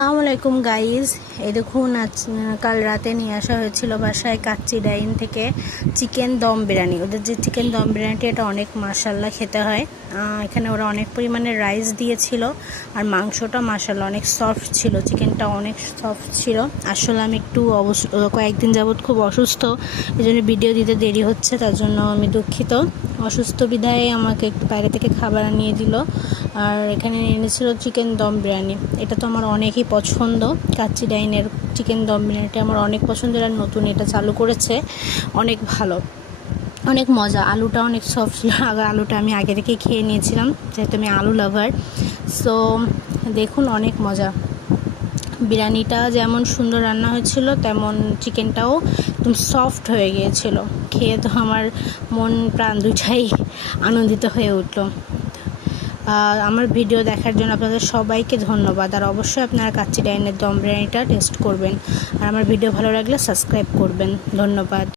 আসসালামু আলাইকুম গাইজ এই দেখুন, আজ কাল রাতে নিয়ে আসা হয়েছিল বাসায় কাচ্চি ডাইন থেকে চিকেন দম বিরিয়ানি। ওদের যে চিকেন দম বিরিয়ানিটি, এটা অনেক মাসাল্লা খেতে হয়। এখানে ওরা অনেক পরিমাণে রাইস দিয়েছিল আর মাংসটা মাসাল্লা অনেক সফট ছিল, চিকেনটা অনেক সফট ছিল। আসলে আমি একটু অবশ্য কয়েকদিন যাবৎ খুব অসুস্থ এই জন্য ভিডিও দিতে দেরি হচ্ছে, তার জন্য আমি দুঃখিত। অসুস্থ বিধায় আমাকে একটু বাইরে থেকে খাবার আনিয়ে দিল। আর এখানে এনেছিল চিকেন দম বিরিয়ানি। এটা তো আমার অনেকই পছন্দ। কাচ্চি ডাইনের চিকেন দম বিরিয়ানিটা আমার অনেক পছন্দের আর নতুন এটা চালু করেছে। অনেক ভালো। অনেক মজা। আলুটা অনেক সফট ছিল। আগে আলুটা আমি আগে থেকে খেয়ে নিয়েছিলাম, যেহেতু আমি আলু লাভার সো দেখুন অনেক মজা। বিরিয়ানিটা যেমন সুন্দর রান্না হয়েছিল, তেমন চিকেনটাও একদম সফট হয়ে গিয়েছিল। খেয়ে তো আমার মন প্রাণ দুটাই আনন্দিত হয়ে উঠল। আমার ভিডিও দেখার জন্য আপনাদের সবাইকে ধন্যবাদ। আর অবশ্যই আপনারা কাচ্চি ডাইনের দম বিরিয়ানিটা টেস্ট করবেন। আর আমার ভিডিও ভালো লাগলে সাবস্ক্রাইব করবেন। ধন্যবাদ।